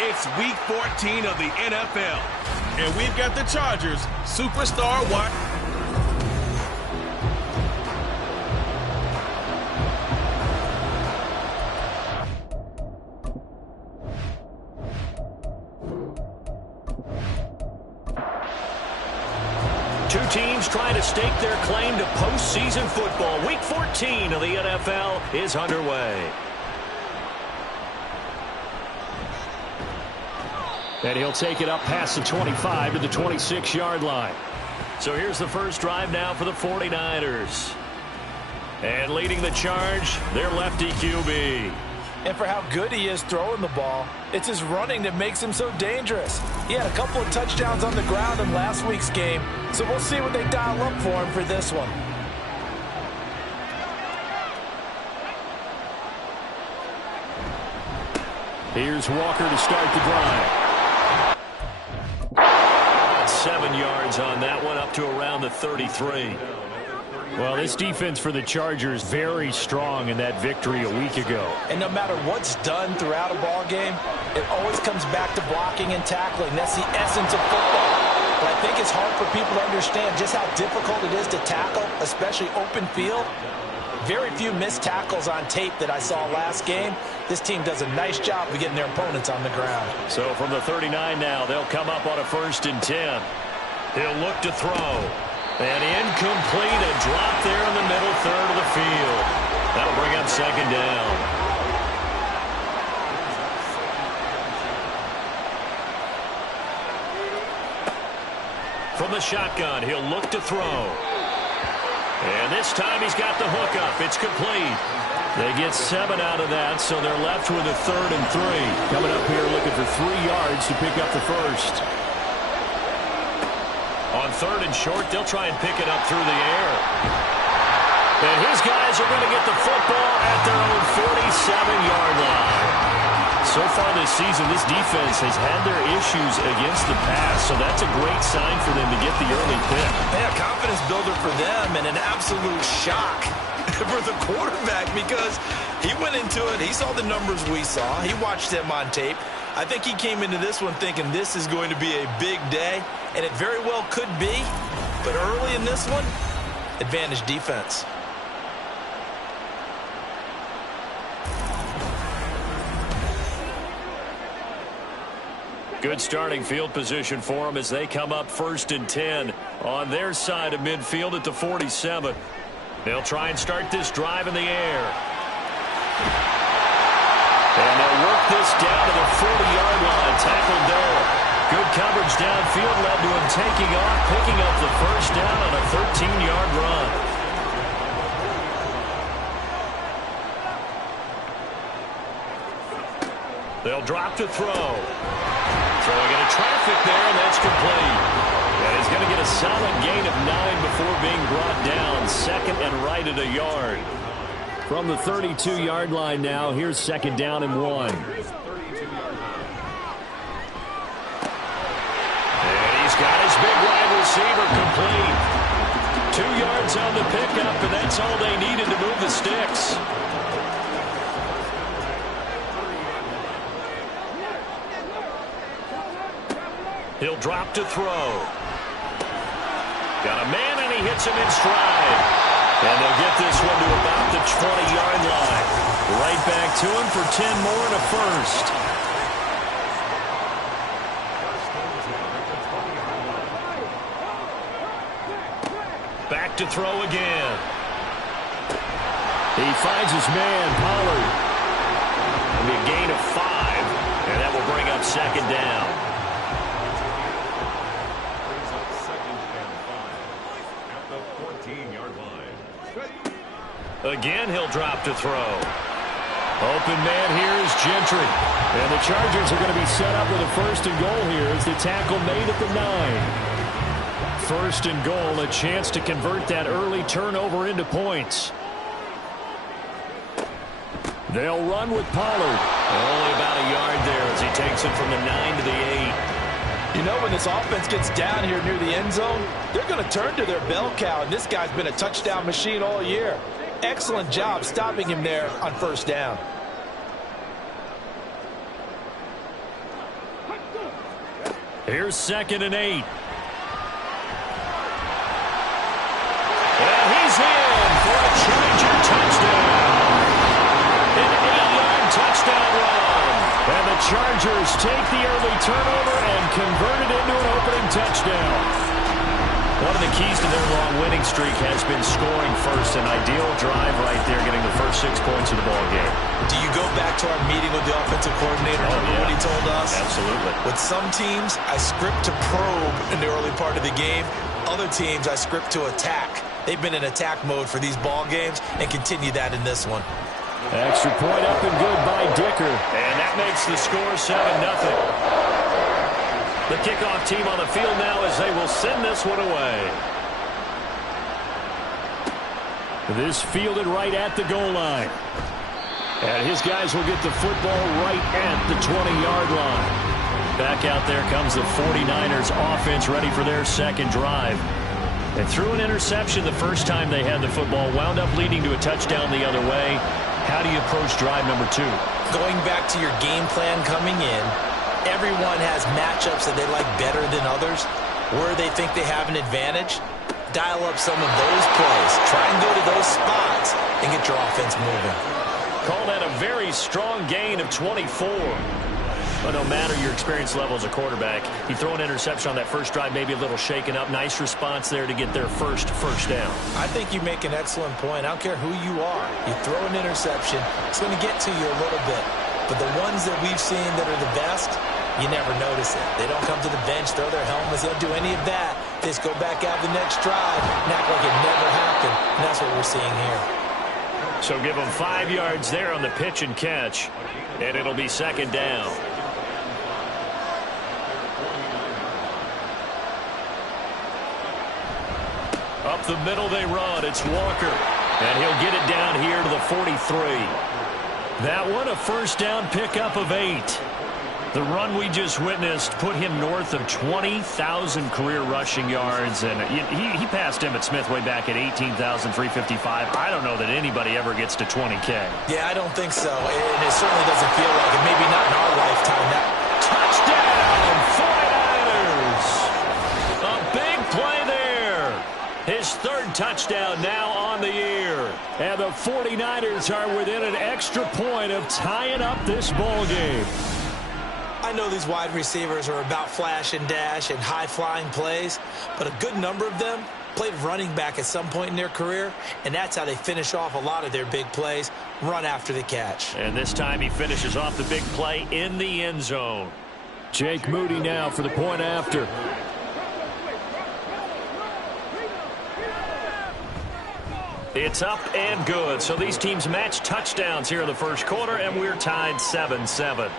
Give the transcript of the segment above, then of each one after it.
It's Week 14 of the NFL, and we've got the Chargers superstar wide. Two teams trying to stake their claim to postseason football. Week 14 of the NFL is underway. And he'll take it up past the 25 to the 26-yard line. So here's the first drive now for the 49ers. And leading the charge, their lefty QB. And for how good he is throwing the ball, it's his running that makes him so dangerous. He had a couple of touchdowns on the ground in last week's game, so we'll see what they dial up for him for this one. Here's Walker to start the drive. 7 yards on that one, up to around the 33. Well, this defense for the Chargers very strong in that victory a week ago. And no matter what's done throughout a ball game, it always comes back to blocking and tackling. That's the essence of football. But I think it's hard for people to understand just how difficult it is to tackle, especially open field. Very few missed tackles on tape that I saw last game. This team does a nice job of getting their opponents on the ground. So from the 39 now, they'll come up on a 1st and 10. He'll look to throw. And incomplete, a drop there in the middle third of the field. That'll bring up second down. From the shotgun, he'll look to throw. And this time he's got the hook up. It's complete. They get 7 out of that, so they're left with a 3rd and 3. Coming up here looking for 3 yards to pick up the first. On 3rd and short, they'll try and pick it up through the air. And his guys are going to get the football at their own 47-yard line. So far this season, this defense has had their issues against the pass, so that's a great sign for them to get the early pick. Yeah, confidence builder for them and an absolute shock for the quarterback because he went into it. He saw the numbers we saw. He watched them on tape. I think he came into this one thinking this is going to be a big day, and it very well could be. But early in this one, advantage defense. Good starting field position for them as they come up 1st and 10 on their side of midfield at the 47. They'll try and start this drive in the air. And they'll work this down to the 40-yard line. Tackled there. Good coverage downfield led to him taking off, picking up the first down on a 13-yard run. They'll drop to throw. Throwing into traffic there, and that's complete. And he's going to get a solid gain of 9 before being brought down. 2nd and right at a yard. From the 32-yard line now, here's 2nd down and 1. And he's got his big wide receiver complete. 2 yards on the pickup, and that's all they needed to move the sticks. He'll drop to throw. Got a man, and he hits him in stride. And they'll get this one to about the 20-yard line. Right back to him for 10 more and a first. Back to throw again. He finds his man, Pollard. It'll be a gain of 5, and that will bring up 2nd down. Again, he'll drop to throw. Open man here is Gentry. And the Chargers are going to be set up with a 1st and goal here as the tackle made at the 9. 1st and goal, a chance to convert that early turnover into points. They'll run with Pollard. Only about a yard there as he takes it from the 9 to the 8. You know, when this offense gets down here near the end zone, they're going to turn to their bell cow, and this guy's been a touchdown machine all year. Excellent job stopping him there on 1st down. Here's 2nd and 8. And he's in for a Charger touchdown. An 8-yard touchdown run. And the Chargers take the early turnover and convert it into an opening touchdown. One of the keys to their long winning streak has been scoring first. An ideal drive right there, getting the first 6 points of the ball game. Do you go back to our meeting with the offensive coordinator? Remember what he told us? Absolutely. With some teams, I script to probe in the early part of the game. Other teams, I script to attack. They've been in attack mode for these ball games and continue that in this one. Extra point up and good by Dicker. And that makes the score 7-0. The kickoff team on the field now as they will send this one away. This fielded right at the goal line. And his guys will get the football right at the 20-yard line. Back out there comes the 49ers offense ready for their 2nd drive. And threw an interception the first time they had the football, wound up leading to a touchdown the other way. How do you approach drive number 2? Going back to your game plan coming in, everyone has matchups that they like better than others. Where they think they have an advantage, dial up some of those plays. Try and go to those spots and get your offense moving. Call that a very strong gain of 24. But no matter your experience level as a quarterback, you throw an interception on that first drive, maybe a little shaken up. Nice response there to get their first down. I think you make an excellent point. I don't care who you are. You throw an interception, it's going to get to you a little bit. But the ones that we've seen that are the best, you never notice it. They don't come to the bench, throw their helmets. They don't do any of that. They just go back out the next drive and act like it never happened. And that's what we're seeing here. So give them 5 yards there on the pitch and catch, and it'll be second down. Up the middle they run. It's Walker. And he'll get it down here to the 43. That one, a first down pickup of 8. The run we just witnessed put him north of 20,000 career rushing yards. And he passed Emmitt Smith way back at 18,355. I don't know that anybody ever gets to 20K. Yeah, I don't think so. And it certainly doesn't feel like it. Maybe not in our lifetime. Touchdown, 49ers! A big play there. His third touchdown now on the year. And the 49ers are within an extra point of tying up this ball game. I know these wide receivers are about flash and dash and high-flying plays, but a good number of them played running back at some point in their career, and that's how they finish off a lot of their big plays, run after the catch. And this time he finishes off the big play in the end zone. Jake Moody now for the point after. It's up and good. So these teams match touchdowns here in the first quarter, and we're tied 7-7.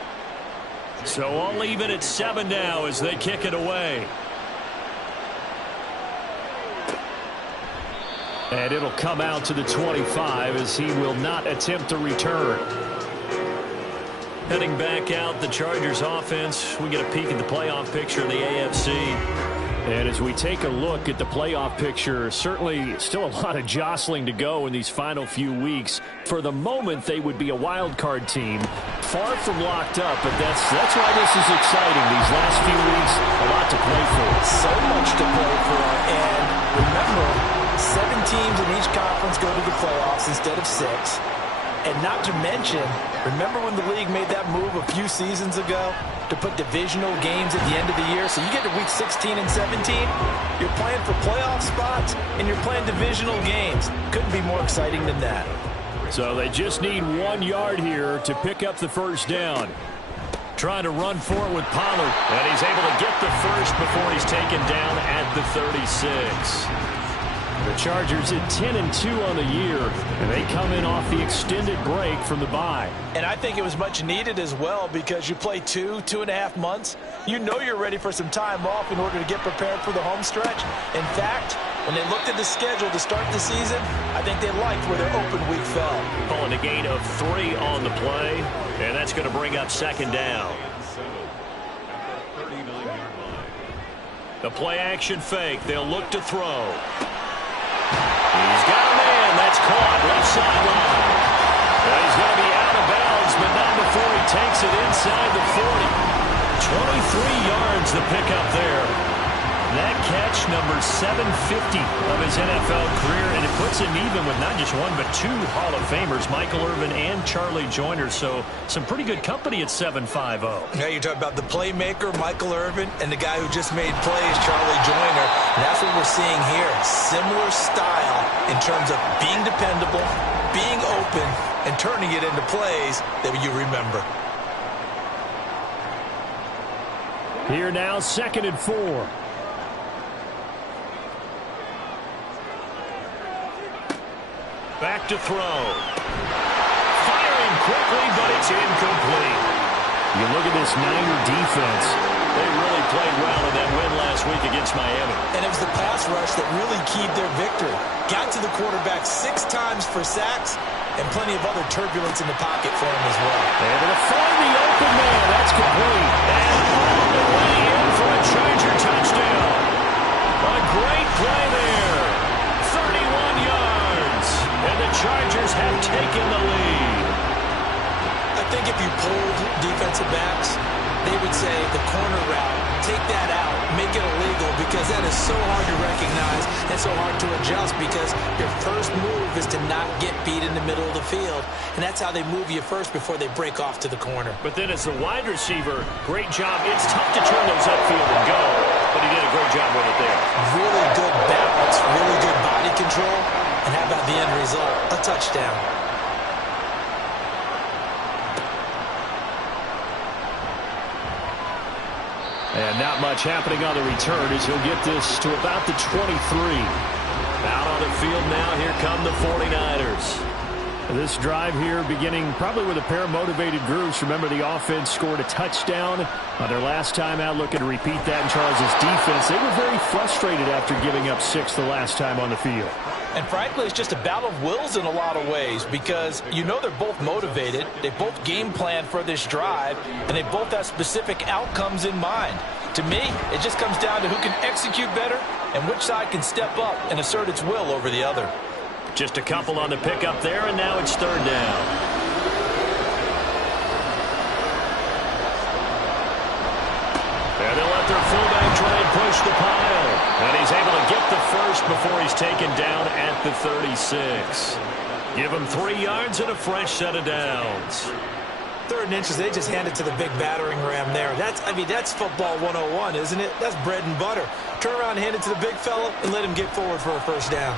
So all even at 7 now as they kick it away. And it'll come out to the 25 as he will not attempt to return. Heading back out, the Chargers offense. We get a peek at the playoff picture of the AFC. And as we take a look at the playoff picture, certainly still a lot of jostling to go in these final few weeks. For the moment, they would be a wild card team, far from locked up, but that's why this is exciting. These last few weeks, a lot to play for. So much to play for, and remember, 7 teams in each conference go to the playoffs instead of 6. And not to mention, remember when the league made that move a few seasons ago to put divisional games at the end of the year? So you get to week 16 and 17, you're playing for playoff spots, and you're playing divisional games. Couldn't be more exciting than that. So they just need 1 yard here to pick up the first down. Trying to run for it with Pollard. And he's able to get the first before he's taken down at the 36. The Chargers at 10-2 on the year, and they come in off the extended break from the bye. And I think it was much needed as well because you play 2.5 months. You know you're ready for some time off in order to get prepared for the home stretch. In fact, when they looked at the schedule to start the season, I think they liked where their open week fell. Pulling a gain of 3 on the play, and that's going to bring up second down. The play action fake. They'll look to throw. He's got a man. That's caught. Left sideline. He's going to be out of bounds, but not before he takes it inside the 40. 23 yards the pickup there. That catch, number 750 of his NFL career, and it puts him even with not just 1 but 2 Hall of Famers, Michael Irvin and Charlie Joyner. So some pretty good company at 7'5". Yeah, you're talking about the playmaker, Michael Irvin, and the guy who just made plays, Charlie Joyner. And that's what we're seeing here. Similar style in terms of being dependable, being open, and turning it into plays that you remember. Here now, 2nd and 4. Back to throw. Firing quickly, but it's incomplete. You look at this Niner defense. They really played well in that win last week against Miami. And it was the pass rush that really keyed their victory. Got to the quarterback 6 times for sacks and plenty of other turbulence in the pocket for him as well. Able to find the open man. That's complete. And all the way in for a Charger touchdown. A great play there. 31 yards. And the Chargers have taken the lead. I think if you pulled defensive backs, they would say the corner route, take that out, make it illegal, because that is so hard to recognize and so hard to adjust because your first move is to not get beat in the middle of the field, and that's how they move you first before they break off to the corner. But then as a wide receiver, great job. It's tough to turn those upfield and go, but he did a great job with it there. Really good balance, really good body control, and how about the end result? A touchdown. And not much happening on the return as he'll get this to about the 23. Out on the field now, here come the 49ers. This drive here beginning probably with a pair of motivated groups. Remember, the offense scored a touchdown on their last time out. Looking to repeat that in Charles' defense. They were very frustrated after giving up 6 the last time on the field. And frankly, it's just a battle of wills in a lot of ways because you know they're both motivated. They both game plan for this drive, and they both have specific outcomes in mind. To me, it just comes down to who can execute better and which side can step up and assert its will over the other. Just a couple on the pickup there, and now it's third down. And they'll let their fullback try and push the pile. And he's able to get the first before he's taken down at the 36. Give him 3 yards and a fresh set of downs. 3rd and inches, they just hand it to the big battering ram there. That's football 101, isn't it? That's bread and butter. Turn around and hand it to the big fella and let him get forward for a first down.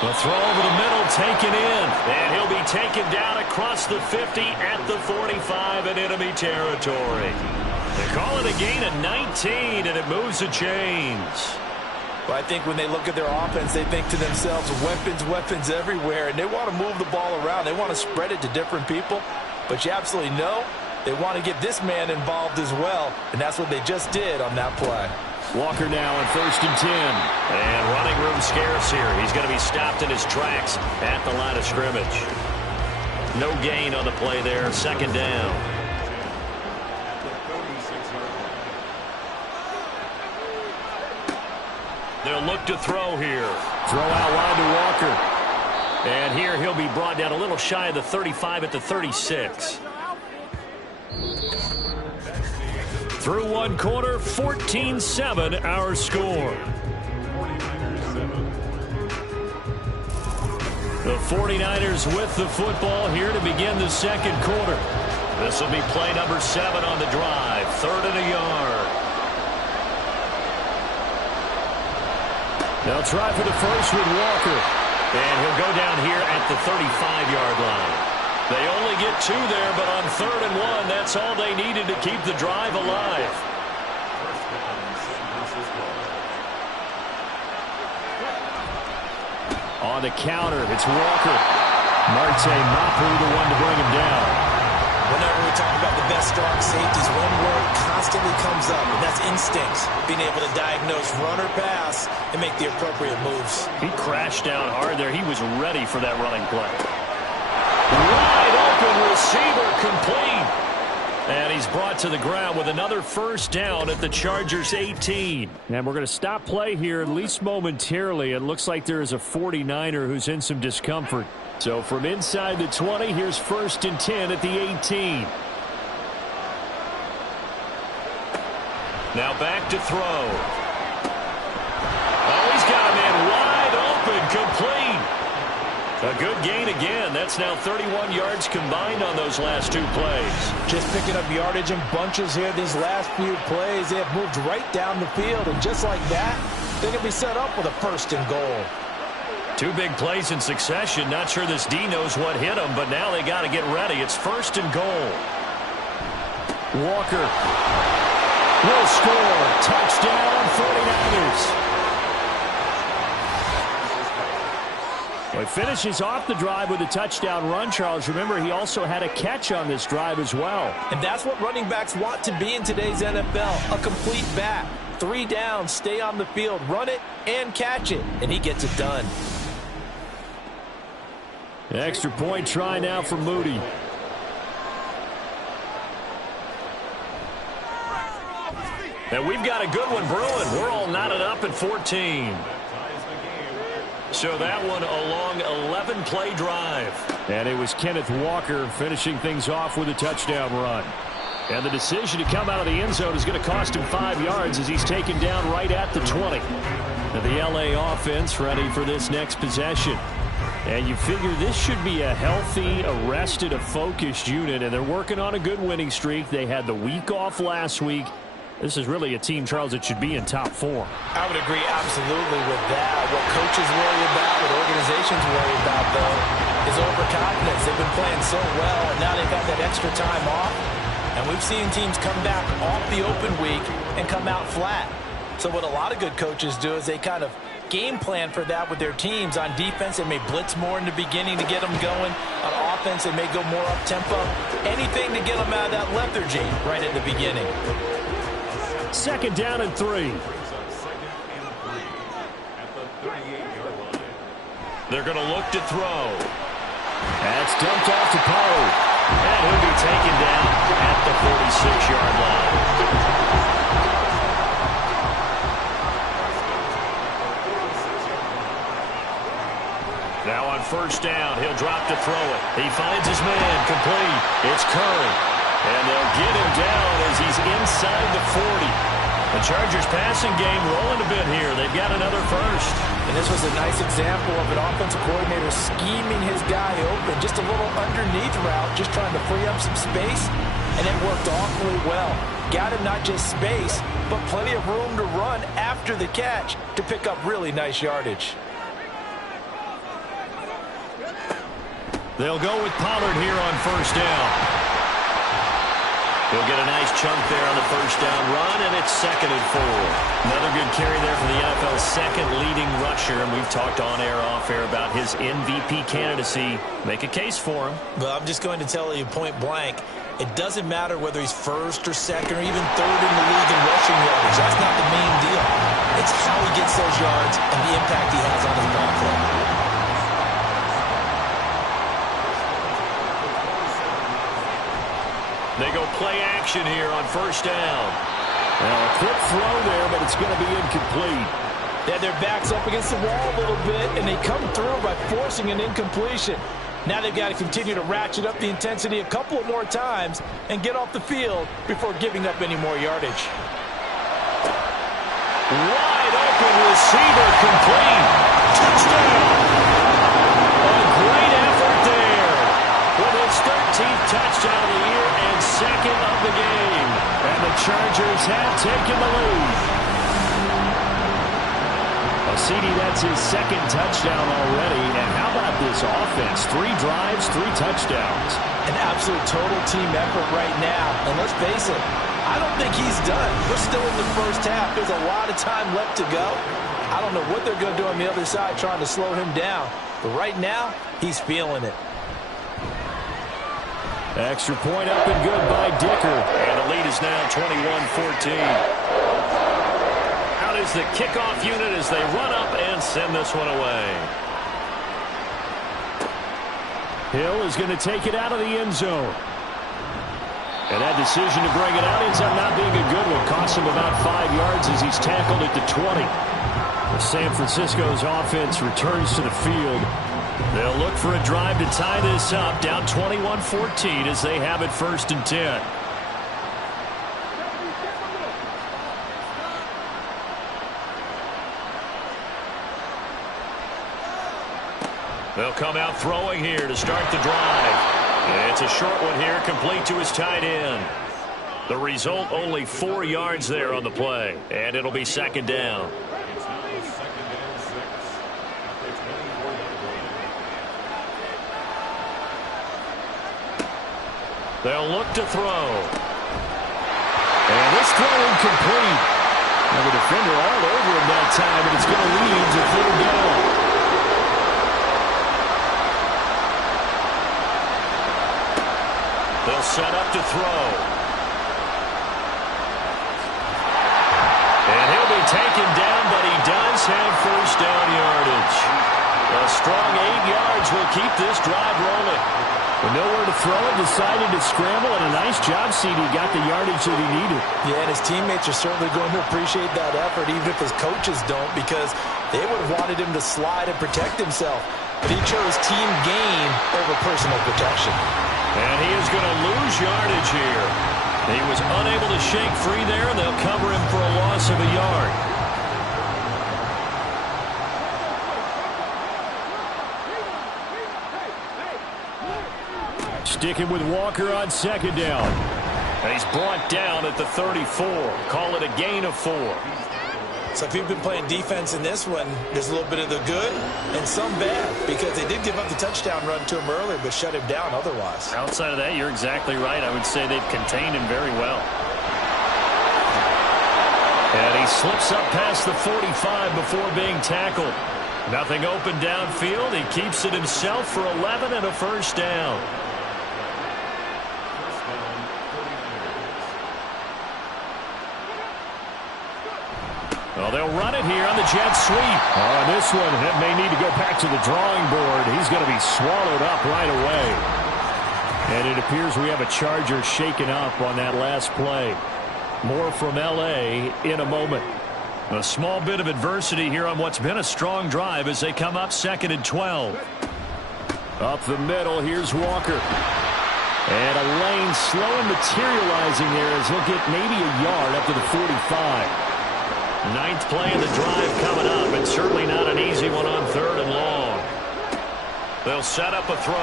The throw over the middle taken in. And he'll be taken down across the 50 at the 45 in enemy territory. They call it a gain of 19, and it moves the chains. Well, I think when they look at their offense, they think to themselves, weapons everywhere, and they want to move the ball around. They want to spread it to different people, but you absolutely know they want to get this man involved as well, and that's what they just did on that play. Walker now on 1st and 10. And running room scarce here. He's going to be stopped in his tracks at the line of scrimmage. No gain on the play there. 2nd down. They'll look to throw here. Throw out wide to Walker. And here he'll be brought down a little shy of the 35 at the 36. Through one quarter, 14-7 our score. The 49ers with the football here to begin the 2nd quarter. This will be play number 7 on the drive. 3rd and a yard. They'll try for the first with Walker. And he'll go down here at the 35-yard line. They only get 2 there, but on 3rd and 1, that's all they needed to keep the drive alive. On the counter, it's Walker. Marte Mapu, the one to bring him down. Whenever we talk about the best strong safeties, one word constantly comes up, and that's instincts. Being able to diagnose run or pass and make the appropriate moves. He crashed down hard there. He was ready for that running play. Wide open receiver complete. And he's brought to the ground with another first down at the Chargers 18. And we're going to stop play here, at least momentarily. It looks like there is a 49er who's in some discomfort. So from inside the 20, here's 1st and 10 at the 18. Now back to throw. Oh, he's got a man wide open, complete. A good gain again. That's now 31 yards combined on those last 2 plays. Just picking up yardage in bunches here these last few plays. They have moved right down the field, and just like that, they're going to be set up with a 1st and goal. 2 big plays in succession. Not sure this D knows what hit them, but now they got to get ready. It's 1st and goal. Walker will score. Touchdown, 49ers. Well, he finishes off the drive with a touchdown run, Charles. Remember, he also had a catch on this drive as well. And that's what running backs want to be in today's NFL, a complete back. 3 downs, stay on the field, run it, and catch it. And he gets it done. Extra point try now for Moody. And we've got a good one brewing. We're all knotted up at 14. So that one a long 11-play drive. And it was Kenneth Walker finishing things off with a touchdown run. And the decision to come out of the end zone is going to cost him 5 yards as he's taken down right at the 20. And the LA offense ready for this next possession. And you figure this should be a healthy, arrested, a focused unit, and they're working on a good winning streak. They had the week off last week. This is really a team, Charles, that should be in top form. I would agree absolutely with that. What coaches worry about, what organizations worry about, though, is overconfidence. They've been playing so well, and now they've got that extra time off. And we've seen teams come back off the open week and come out flat. So what a lot of good coaches do is they kind of game plan for that with their teams. On defense, they may blitz more in the beginning to get them going. On offense, they may go more up-tempo. Anything to get them out of that lethargy right at the beginning. 2nd down and 3. They're going to look to throw. That's dumped off to Poe. And he'll be taken down at the 46-yard line. Now on 1st down, he'll drop to throw it. He finds his man, complete. It's Curry. And they'll get him down as he's inside the 40. The Chargers passing game rolling a bit here. They've got another first. And this was a nice example of an offensive coordinator scheming his guy open. Just a little underneath route, just trying to free up some space. And it worked awfully well. Got him not just space, but plenty of room to run after the catch to pick up really nice yardage. They'll go with Pollard here on 1st down. He'll get a nice chunk there on the 1st down run, and it's 2nd and 4. Another good carry there for the NFL's 2nd leading rusher, and we've talked on air, off air about his MVP candidacy. Make a case for him. Well, I'm just going to tell you point blank, it doesn't matter whether he's 1st or 2nd or even 3rd in the league in rushing yardage. That's not the main deal. It's how he gets those yards and the impact he has on his ball club. They go play action here on 1st down. Well, a quick throw there, but it's going to be incomplete. They had their backs up against the wall a little bit, and they come through by forcing an incompletion. Now they've got to continue to ratchet up the intensity a couple of more times and get off the field before giving up any more yardage. Wide open receiver, complete. Touchdown. A great effort there. With his 13th touchdown of the year and 2nd of the game. And the Chargers have taken the lead. CD, that's his 2nd touchdown already. And how about this offense? 3 drives, 3 touchdowns. An absolute total team effort right now. And let's face it, I don't think he's done. We're still in the 1st half. There's a lot of time left to go. I don't know what they're going to do on the other side trying to slow him down. But right now, he's feeling it. Extra point up and good by Dicker. And the lead is now 21-14. Out is the kickoff unit as they run up and send this one away. Hill is going to take it out of the end zone. And that decision to bring it out ends up not being a good one. Costs him about 5 yards as he's tackled at the 20. San Francisco's offense returns to the field. They'll look for a drive to tie this up, down 21-14 as they have it 1st and 10. They'll come out throwing here to start the drive. And it's a short one here, complete to his tight end. The result, only 4 yards there on the play, and it'll be 2nd down. They'll look to throw. And this throw incomplete. And the defender all over him that time, and it's going to lead to 3rd down. They'll set up to throw. And he'll be taken down, but he does have 1st down yardage. A strong 8 yards will keep this drive rolling. With nowhere to throw it, decided to scramble, and a nice job, CD. Got the yardage that he needed. Yeah, and his teammates are certainly going to appreciate that effort, even if his coaches don't, because they would have wanted him to slide and protect himself. But he chose team gain over personal protection. And he is going to lose yardage here. He was unable to shake free there, and they'll cover him for a loss of a yard. Sticking with Walker on second down. He's brought down at the 34. Call it a gain of 4. So if you've been playing defense in this one, there's a little bit of the good and some bad, because they did give up the touchdown run to him earlier, but shut him down otherwise. Outside of that, you're exactly right. I would say they've contained him very well. And he slips up past the 45 before being tackled. Nothing open downfield. He keeps it himself for 11 and a first down. Well, they'll run it here on the jet sweep. This one may need to go back to the drawing board. He's going to be swallowed up right away. And it appears we have a Charger shaken up on that last play. More from L.A. in a moment. A small bit of adversity here on what's been a strong drive as they come up 2nd and 12. Up the middle, here's Walker. And a lane slow and materializing there as he'll get maybe a yard up to the 45. 9th play of the drive coming up, and certainly not an easy one on 3rd and long. They'll set up a throw.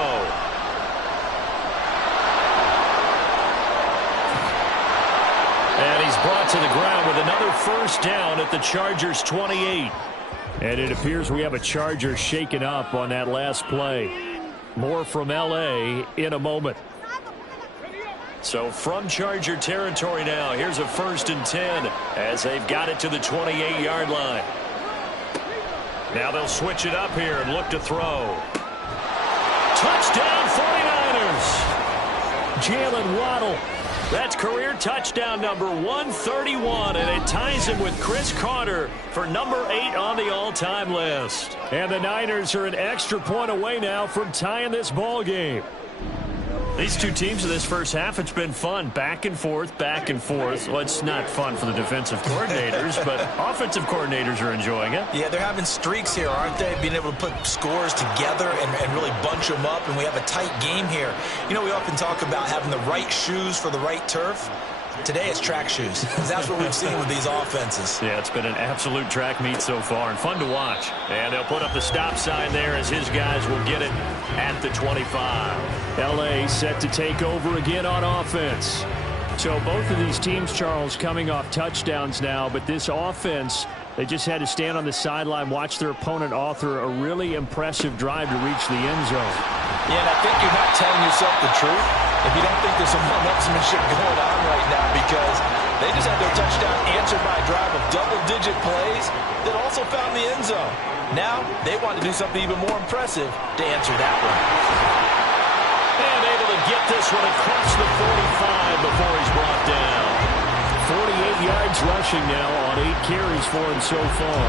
And he's brought to the ground with another first down at the Chargers' 28. And it appears we have a Charger shaken up on that last play. More from L.A. in a moment. So from Charger territory now, here's a 1st and 10 as they've got it to the 28-yard line. Now they'll switch it up here and look to throw. Touchdown 49ers! Jalen Waddle. That's career touchdown number 131, and it ties him with Chris Carter for number 8 on the all-time list. And the Niners are an extra point away now from tying this ball game. These two teams in this first half, it's been fun. Back and forth, back and forth. Well, it's not fun for the defensive coordinators, but offensive coordinators are enjoying it. Yeah, they're having streaks here, aren't they? Being able to put scores together and really bunch them up, and we have a tight game here. You know, we often talk about having the right shoes for the right turf. Today it's track shoes. That's what we've seen with these offenses. Yeah, it's been an absolute track meet so far and fun to watch. And they'll put up the stop sign there as his guys will get it at the 25. L.A. set to take over again on offense. So both of these teams, Charles, coming off touchdowns now, but this offense, they just had to stand on the sideline, watch their opponent author a really impressive drive to reach the end zone. Yeah, and I think you're not telling yourself the truth if you don't think there's some one-upsmanship going on right now, because they just had their touchdown answered by a drive of double-digit plays that also found the end zone. Now they want to do something even more impressive to answer that one. And able to get this one across the 45 before he's brought down. 48 yards rushing now on 8 carries for him so far.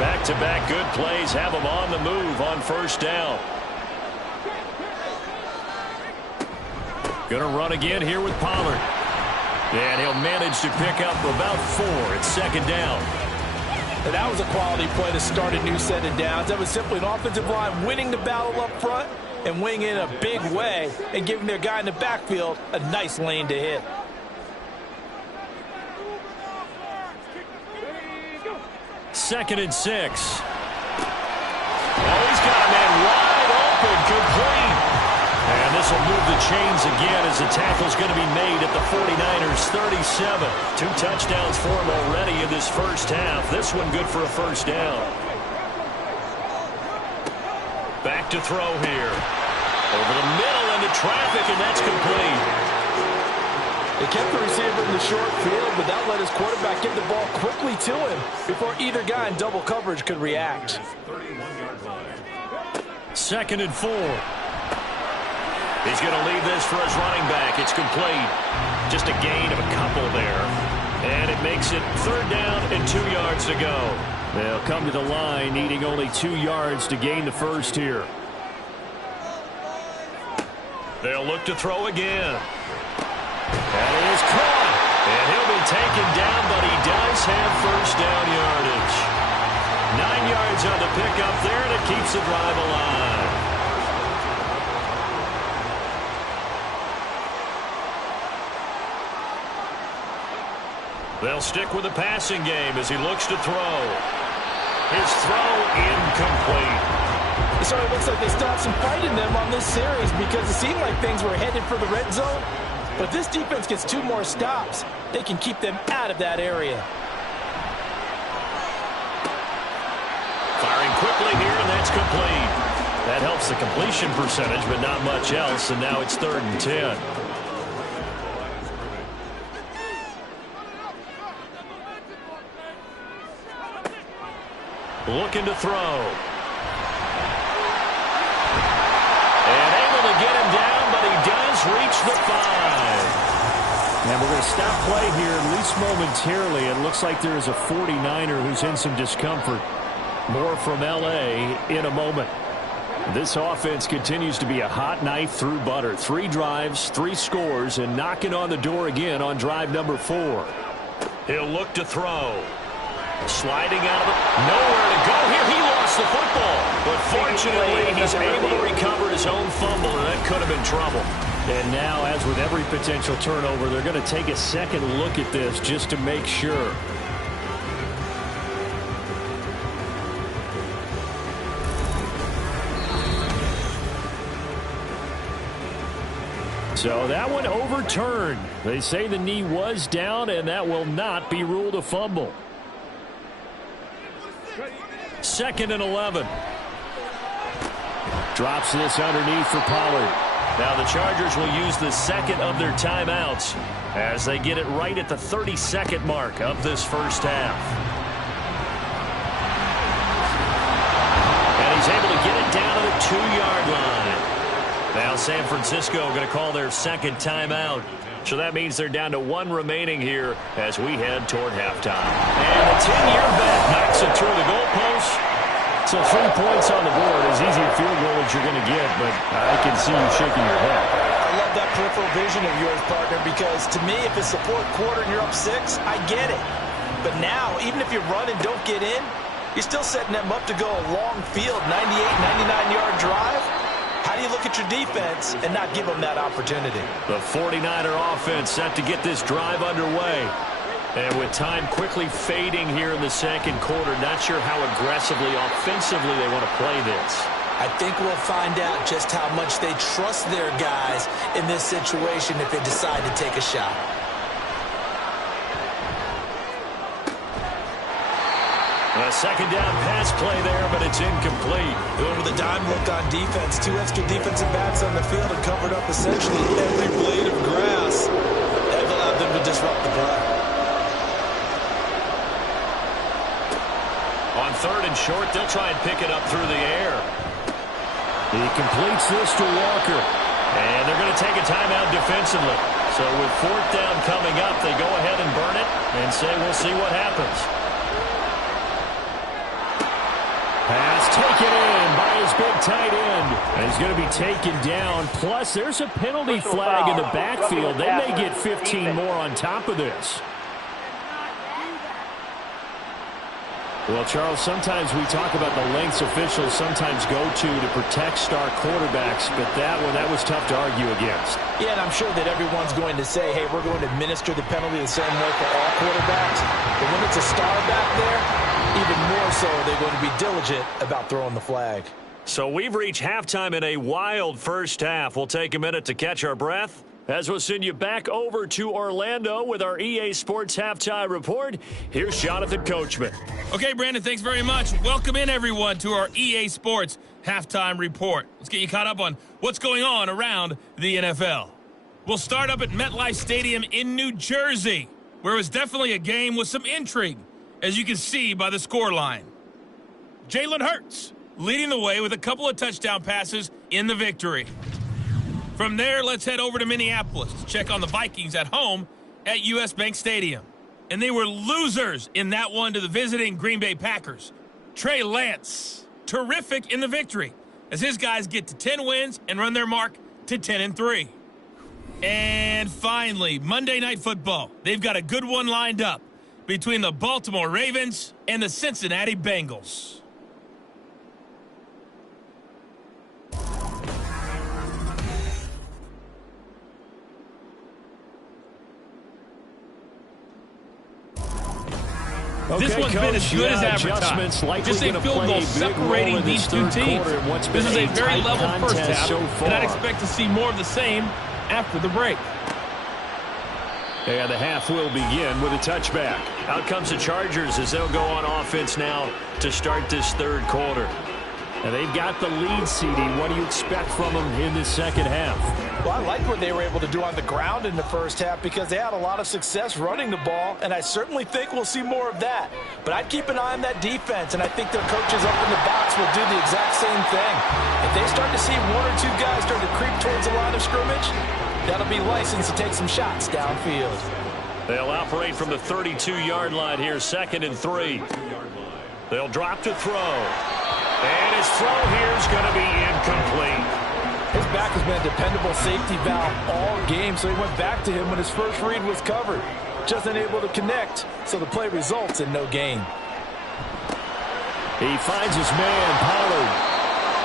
Back-to-back good plays have him on the move on first down. Going to run again here with Pollard. And he'll manage to pick up about 4 at 2nd down. And that was a quality play to start a new set of downs. That was simply an offensive line winning the battle up front and winning in a big way and giving their guy in the backfield a nice lane to hit. Second and 6. Oh, he's got a man wide open, complete. And this will move the chains again as the tackle's going to be made at the 49ers' 37. 2 touchdowns for him already in this first half. This one good for a first down. Back to throw here. Over the middle into traffic, and that's complete. They kept the receiver in the short field, but that let his quarterback get the ball quickly to him before either guy in double coverage could react. 2nd and 4. He's going to leave this for his running back. It's complete. Just a gain of a couple there. And it makes it 3rd down and 2 yards to go. They'll come to the line needing only 2 yards to gain the first here. They'll look to throw again. That is caught. And he'll be taken down, but he does have first down yardage. 9 yards on the pickup there, and it keeps the drive alive. They'll stick with the passing game as he looks to throw. His throw incomplete. So it looks like they still have some fight in them on this series because it seemed like things were headed for the red zone. But if this defense gets 2 more stops, they can keep them out of that area. Firing quickly here, and that's complete. That helps the completion percentage, but not much else, and now it's 3rd and 10. Looking to throw. And able to get him down, but he does reach the 5. And we're going to stop play here, at least momentarily. It looks like there is a 49er who's in some discomfort. More from L.A. in a moment. This offense continues to be a hot knife through butter. 3 drives, 3 scores, and knocking on the door again on drive number 4. He'll look to throw. Sliding out of it. Nowhere to go here. He lost the football. But fortunately, he's able to recover his own fumble, and that could have been trouble. And now, as with every potential turnover, they're going to take a second look at this just to make sure. So that one overturned. They say the knee was down, and that will not be ruled a fumble. 2nd and 11. Drops this underneath for Pollard. Now the Chargers will use the 2nd of their timeouts as they get it right at the 32nd mark of this first half. And he's able to get it down to the 2-yard line. Now San Francisco going to call their 2nd timeout. So that means they're down to 1 remaining here as we head toward halftime. And the 10-year bet knocks it through the goalpost. So 3 points on the board, as easy a field goal as you're going to get, but I can see you shaking your head. I love that peripheral vision of yours, partner, because to me, if it's the 4th quarter and you're up 6, I get it. But now, even if you run and don't get in, you're still setting them up to go a long field, 98, 99-yard drive. How do you look at your defense and not give them that opportunity? The 49er offense set to get this drive underway. And with time quickly fading here in the 2nd quarter, not sure how aggressively, offensively they want to play this. I think we'll find out just how much they trust their guys in this situation if they decide to take a shot. A 2nd down pass play there, but it's incomplete. Going with a dime look on defense. 2 extra defensive backs on the field and covered up essentially every blade of grass. That allowed them to disrupt the play. On 3rd and short, they'll try and pick it up through the air. He completes this to Walker. And they're going to take a timeout defensively. So with 4th down coming up, they go ahead and burn it and say we'll see what happens. Pass taken in by his big tight end. And he's going to be taken down. Plus, there's a penalty flag in the backfield. They may get 15 more on top of this. Well, Charles, sometimes we talk about the lengths officials sometimes go to protect star quarterbacks, but that was tough to argue against. Yeah, and I'm sure that everyone's going to say, hey, we're going to administer the penalty the same way for all quarterbacks. But when it's a star back there, even more so are they going to be diligent about throwing the flag. So we've reached halftime in a wild first half. We'll take a minute to catch our breath as we'll send you back over to Orlando with our EA Sports Halftime Report. Here's Jonathan Coachman. Okay, Brandon, thanks very much. Welcome in, everyone, to our EA Sports Halftime Report. Let's get you caught up on what's going on around the NFL. We'll start up at MetLife Stadium in New Jersey, where it was definitely a game with some intrigue, as you can see by the scoreline. Jalen Hurts leading the way with a couple of touchdown passes in the victory. From there, let's head over to Minneapolis to check on the Vikings at home at US Bank Stadium. And they were losers in that one to the visiting Green Bay Packers. Trey Lance, terrific in the victory, as his guys get to 10 wins and run their mark to 10-3. And finally, Monday Night Football. They've got a good one lined up between the Baltimore Ravens and the Cincinnati Bengals. This Okay, one's Coach, been as good as adjustments advertised. likely Just a gonna field play goal a big separating role in these this two third teams. quarter in what's This been is a a very tight level first contest half, so and I'd far. expect to see more of the same after the break. And the half will begin with a touchback. Out comes the Chargers as they'll go on offense now to start this third quarter. And they've got the lead, CD. What do you expect from them in this second half? Well, I like what they were able to do on the ground in the first half because they had a lot of success running the ball, and I certainly think we'll see more of that. But I'd keep an eye on that defense, and I think their coaches up in the box will do the exact same thing. If they start to see one or two guys start to creep towards the line of scrimmage, that'll be license to take some shots downfield. They'll operate from the 32-yard line here, 2nd and 3. They'll drop to throw. And his throw here is going to be incomplete. His back has been a dependable safety valve all game, so he went back to him when his first read was covered. Just unable to connect, so the play results in no gain. He finds his man, Pollard.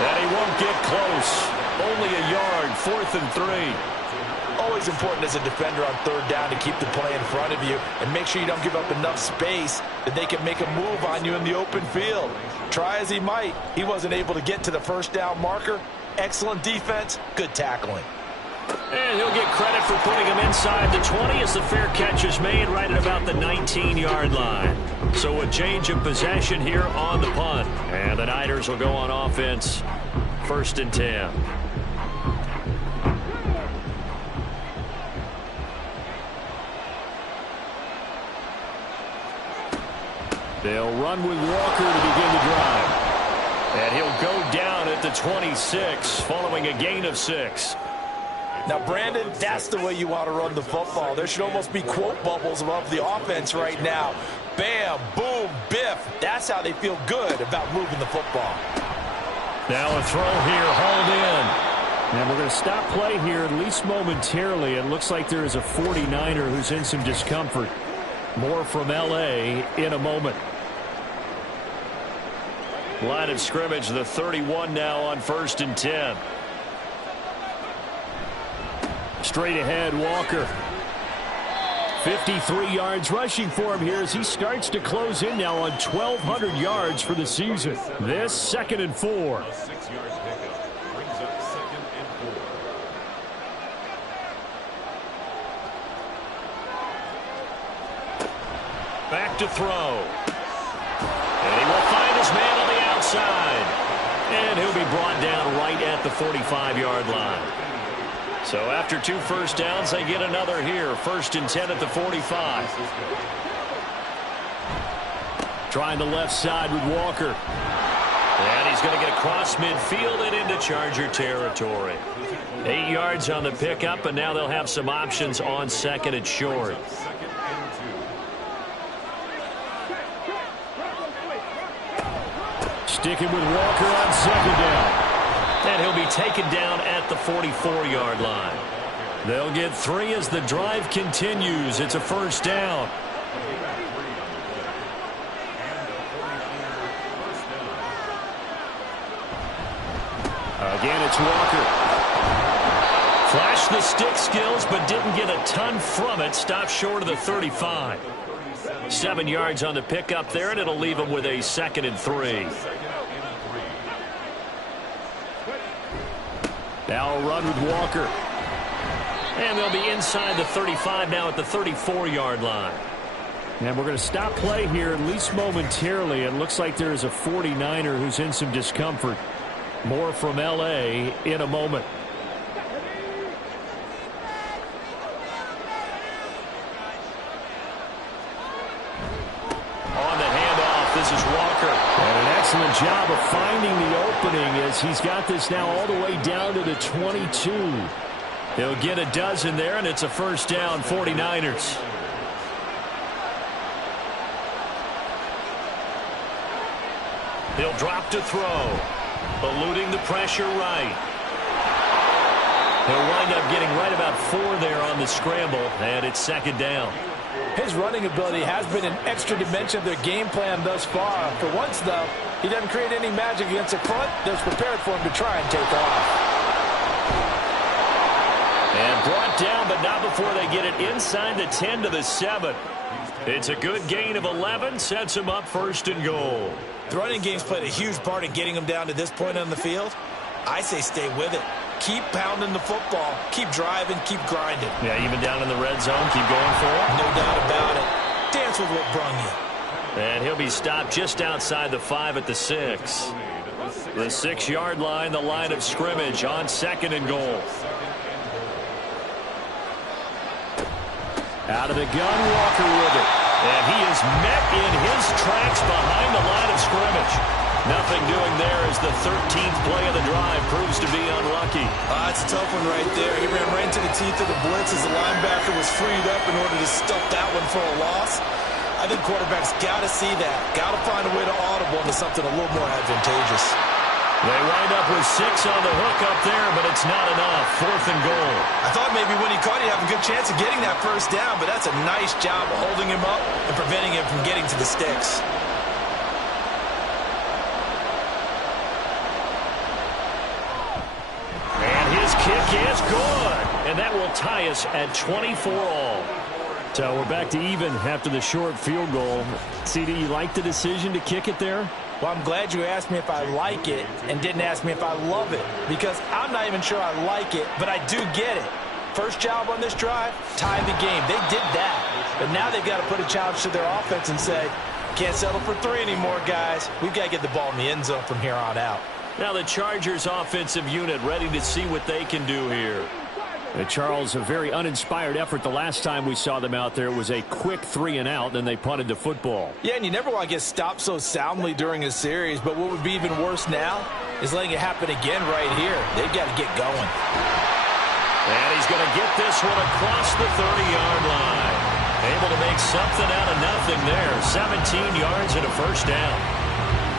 And he won't get close. Only a yard, 4th and 3. Always important as a defender on third down to keep the play in front of you and make sure you don't give up enough space that they can make a move on you in the open field. Try as he might, he wasn't able to get to the first down marker. Excellent defense, good tackling. And he'll get credit for putting him inside the 20 as the fair catch is made right at about the 19-yard line. So a change of possession here on the punt. And the Niners will go on offense, 1st and 10. They'll run with Walker to begin the drive. And he'll go down at the 26 following a gain of 6. Now, Brandon, that's the way you want to run the football. There should almost be quote bubbles above the offense right now. Bam, boom, biff. That's how they feel good about moving the football. Now a throw here, hauled in. And we're going to stop play here at least momentarily. It looks like there is a 49er who's in some discomfort. More from L.A. in a moment. Line of scrimmage, the 31 now on 1st and 10. Straight ahead, Walker. 53 yards rushing for him here as he starts to close in now on 1,200 yards for the season. This 2nd and 4. Back to throw. And he will find his man on the outside. And he'll be brought down right at the 45-yard line. So after 2 first downs, they get another here. 1st and 10 at the 45. Trying the left side with Walker. And he's going to get across midfield and into Charger territory. 8 yards on the pickup, and now they'll have some options on 2nd and short. Sticking with Walker on 2nd down. And he'll be taken down at the 44-yard line. They'll get 3 as the drive continues. It's a 1st down. Again, it's Walker. Flashed the stick skills, but didn't get a ton from it. Stopped short of the 35. 7 yards on the pickup there, and it'll leave him with a 2nd and 3. Now a run with Walker. And they'll be inside the 35 now at the 34-yard line. And we're going to stop play here at least momentarily. It looks like there is a 49er who's in some discomfort. More from L.A. in a moment. On the handoff, this is Walker. And an excellent job of finding the opening as he's got this now all the way down to the 22. He'll get a dozen there, and it's a 1st down, 49ers. He'll drop to throw. Eluding the pressure right. He'll wind up getting right about 4 there on the scramble, and it's 2nd down. His running ability has been an extra dimension of their game plan thus far. For once, though, he doesn't create any magic against the front that's prepared for him to try and take off. And brought down, but not before they get it inside the 10 to the 7. It's a good gain of 11, sets him up 1st and goal. The running game's played a huge part in getting him down to this point on the field. I say stay with it. Keep pounding the football. Keep driving. Keep grinding. Yeah, even down in the red zone, keep going for it. No doubt about it. Dance with what brung you. And he'll be stopped just outside the 5 at the 6. The 6-yard line, the line of scrimmage on 2nd and goal. Out of the gun, Walker with it. And he is met in his tracks behind the line of scrimmage. Nothing doing there as the 13th play of the drive proves to be unlucky. That's a tough one right there. He ran right into the teeth of the blitz as the linebacker was freed up in order to stuff that one for a loss. I think quarterbacks got to see that. Got to find a way to audible into something a little more advantageous. They wind up with 6 on the hook up there, but it's not enough. 4th and goal. I thought maybe when he caught it, he'd have a good chance of getting that first down, but that's a nice job of holding him up and preventing him from getting to the sticks. And his kick is good. And that will tie us at 24 all. So we're back to even after the short field goal. CD, you like the decision to kick it there? Well, I'm glad you asked me if I like it and didn't ask me if I love it, because I'm not even sure I like it, but I do get it. First job on this drive, tie the game. They did that, but now they've got to put a challenge to their offense and say, can't settle for 3 anymore, guys. We've got to get the ball in the end zone from here on out. Now the Chargers offensive unit ready to see what they can do here. Charles, a very uninspired effort. The last time we saw them out there was a quick 3 and out, then they punted the football. Yeah, and you never want to get stopped so soundly during a series, but what would be even worse now is letting it happen again right here. They've got to get going. And he's going to get this one across the 30-yard line. Able to make something out of nothing there. 17 yards and a first down.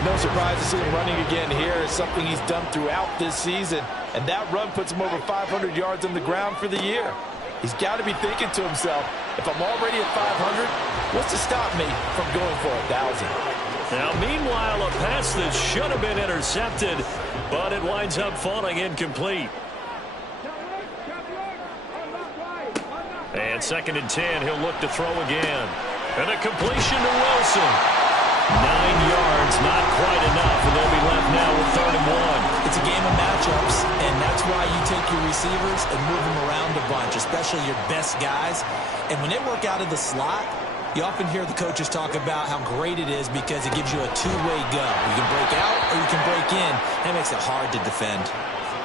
No surprise to see him running again here. It's something he's done throughout this season. And that run puts him over 500 yards on the ground for the year. He's got to be thinking to himself, if I'm already at 500, what's to stop me from going for 1,000? Now, meanwhile, a pass that should have been intercepted, but it winds up falling incomplete. And 2nd and 10, he'll look to throw again. And a completion to Wilson. 9 yards, not quite enough, and they'll be left now with 3rd and 1. It's a game of matchups, and that's why you take your receivers and move them around a bunch, especially your best guys. And when they work out of the slot, you often hear the coaches talk about how great it is because it gives you a two-way go. You can break out or you can break in. That makes it hard to defend.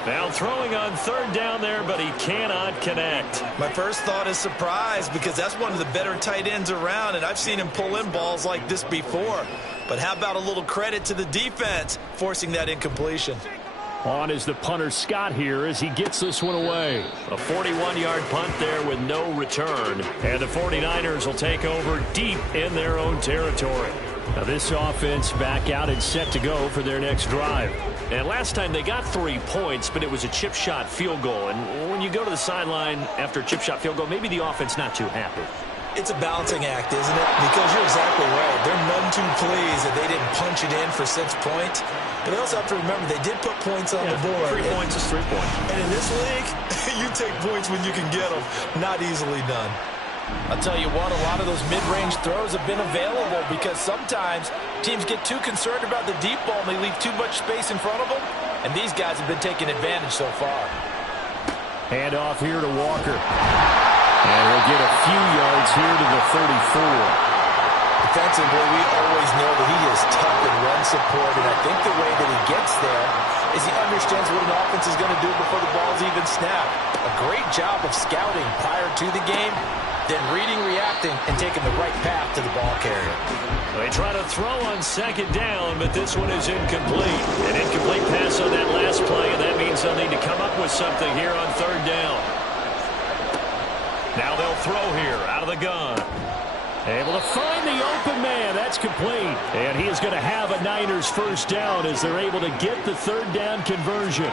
Now throwing on 3rd down there, but he cannot connect. My first thought is surprise, because that's one of the better tight ends around, and I've seen him pull in balls like this before. But how about a little credit to the defense forcing that incompletion? On is the punter Scott here as he gets this one away. A 41-yard punt there with no return. And the 49ers will take over deep in their own territory. Now this offense back out and set to go for their next drive. And last time they got 3 points, but it was a chip shot field goal. And when you go to the sideline after a chip shot field goal, maybe the offense not too happy. It's a balancing act, isn't it? Because you're exactly right. They're none too pleased that they didn't punch it in for 6 points. But they also have to remember they did put points on the board. 3 points is 3 points. And in this league, you take points when you can get them. Not easily done. I'll tell you what, a lot of those mid-range throws have been available because sometimes teams get too concerned about the deep ball and they leave too much space in front of them. And these guys have been taking advantage so far. Hand off here to Walker. And he'll get a few yards here to the 34. Defensively, we always know that he is tough in run support, and I think the way that he gets there is he understands what an offense is going to do before the ball's even snapped. A great job of scouting prior to the game, then reading, reacting, and taking the right path to the ball carrier. They try to throw on 2nd down, but this one is incomplete. An incomplete pass on that last play, and that means they'll need to come up with something here on 3rd down. Now they'll throw here out of the gun. Able to find the open man. That's complete. And he is going to have a Niners first down as they're able to get the 3rd down conversion.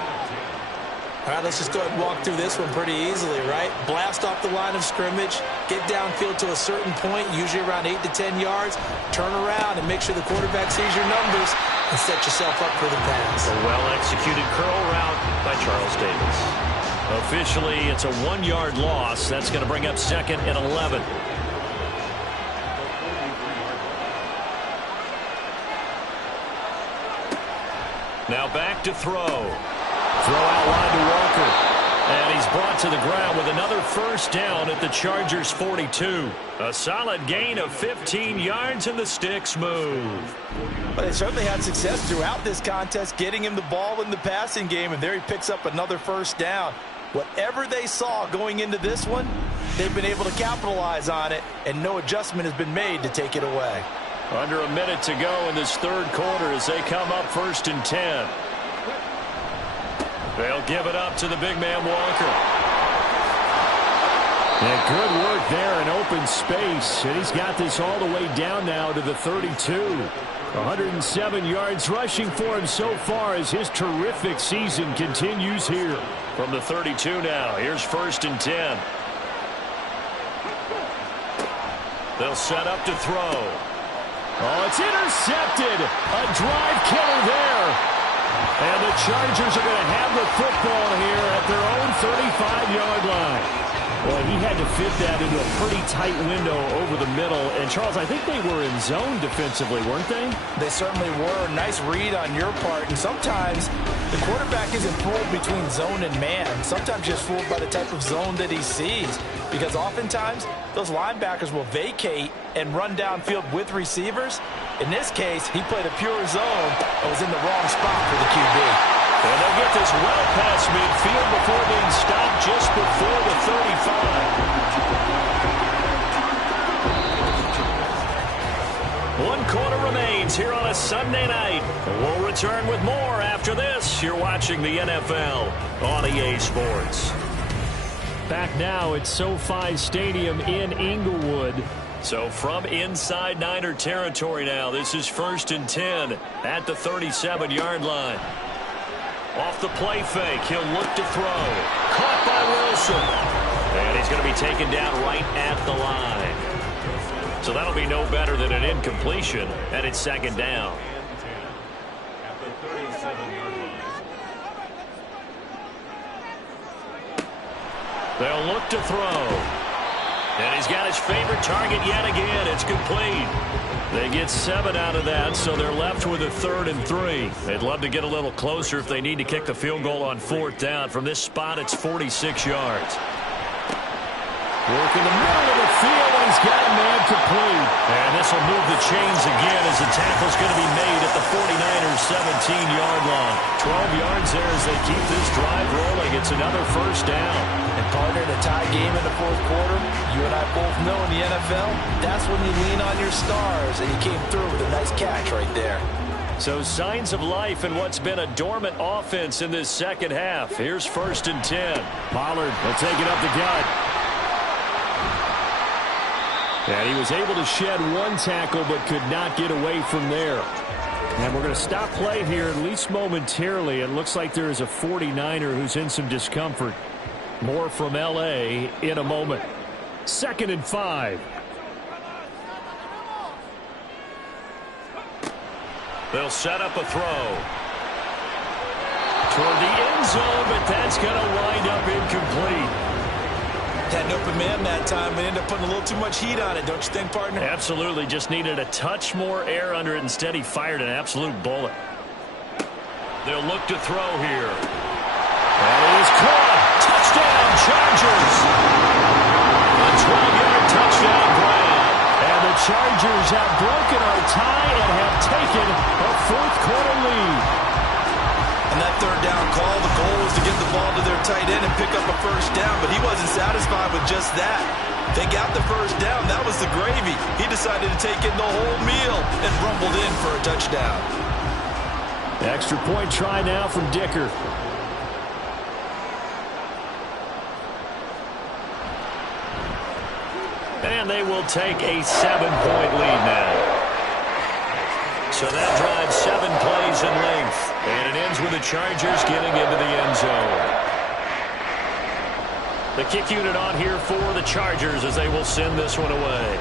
All right, let's just go ahead and walk through this one pretty easily, right? Blast off the line of scrimmage, get downfield to a certain point, usually around 8 to 10 yards, turn around and make sure the quarterback sees your numbers and set yourself up for the pass. A well-executed curl route by Charles Davis. Officially, it's a 1-yard loss. That's going to bring up 2nd and 11. Now back to throw. Throw out wide to Walker. And he's brought to the ground with another first down at the Chargers' 42. A solid gain of 15 yards, and the sticks move. But they certainly had success throughout this contest, getting him the ball in the passing game, and there he picks up another first down. Whatever they saw going into this one, they've been able to capitalize on it, and no adjustment has been made to take it away. Under a minute to go in this third quarter as they come up 1st and 10. They'll give it up to the big man, Walker. And good work there in open space. And he's got this all the way down now to the 32. 107 yards rushing for him so far as his terrific season continues here. From the 32 now, here's 1st and 10. They'll set up to throw. Oh, it's intercepted. A drive killer there. And the Chargers are going to have the football here at their own 35-yard line. Well, he had to fit that into a pretty tight window over the middle. And, Charles, I think they were in zone defensively, weren't they? They certainly were. Nice read on your part. And sometimes the quarterback isn't fooled between zone and man. Sometimes just fooled by the type of zone that he sees. Because oftentimes, those linebackers will vacate and run downfield with receivers. In this case, he played a pure zone and was in the wrong spot for the QB. And they'll get this well past midfield before being stopped just before the 35. 1 quarter remains here on a Sunday night. We'll return with more after this. You're watching the NFL on EA Sports. Back now at SoFi Stadium in Inglewood. So from inside Niner territory now, this is 1st and 10 at the 37-yard line. Off the play fake, he'll look to throw. Caught by Wilson. And he's going to be taken down right at the line. So that'll be no better than an incompletion, and it's 2nd down. They'll look to throw. And he's got his favorite target yet again. It's complete. They get 7 out of that, so they're left with a 3rd and 3. They'd love to get a little closer if they need to kick the field goal on 4th down. From this spot, it's 46 yards. Work in the middle of the field, and he's got a man complete. And this will move the chains again as the tackle's going to be made at the 49ers' 17-yard line. 12 yards there as they keep this drive rolling. It's another first down. And partner, in a tie game in the fourth quarter, you and I both know in the NFL, that's when you lean on your stars, and you came through with a nice catch right there. So signs of life in what's been a dormant offense in this second half. Here's 1st and 10. Pollard will take it up the gut. And he was able to shed 1 tackle but could not get away from there. And we're going to stop play here, at least momentarily. It looks like there is a 49er who's in some discomfort. More from L.A. in a moment. 2nd and 5. They'll set up a throw. Toward the end zone, but that's going to wind up incomplete. Had an open man that time, but ended up putting a little too much heat on it, don't you think, partner? Absolutely. Just needed a touch more air under it. Instead, he fired an absolute bullet. They'll look to throw here. And it is caught. Touchdown, Chargers. A 12-yard touchdown grab. And the Chargers have broken our tie and have taken a fourth quarter lead. And that 3rd down call, the goal was to get the ball to their tight end and pick up a first down, but he wasn't satisfied with just that. They got the first down. That was the gravy. He decided to take in the whole meal and rumbled in for a touchdown. Extra point try now from Dicker. And they will take a 7-point lead now. So that drives 7 plays in length. And it ends with the Chargers getting into the end zone. The kick unit on here for the Chargers as they will send this one away.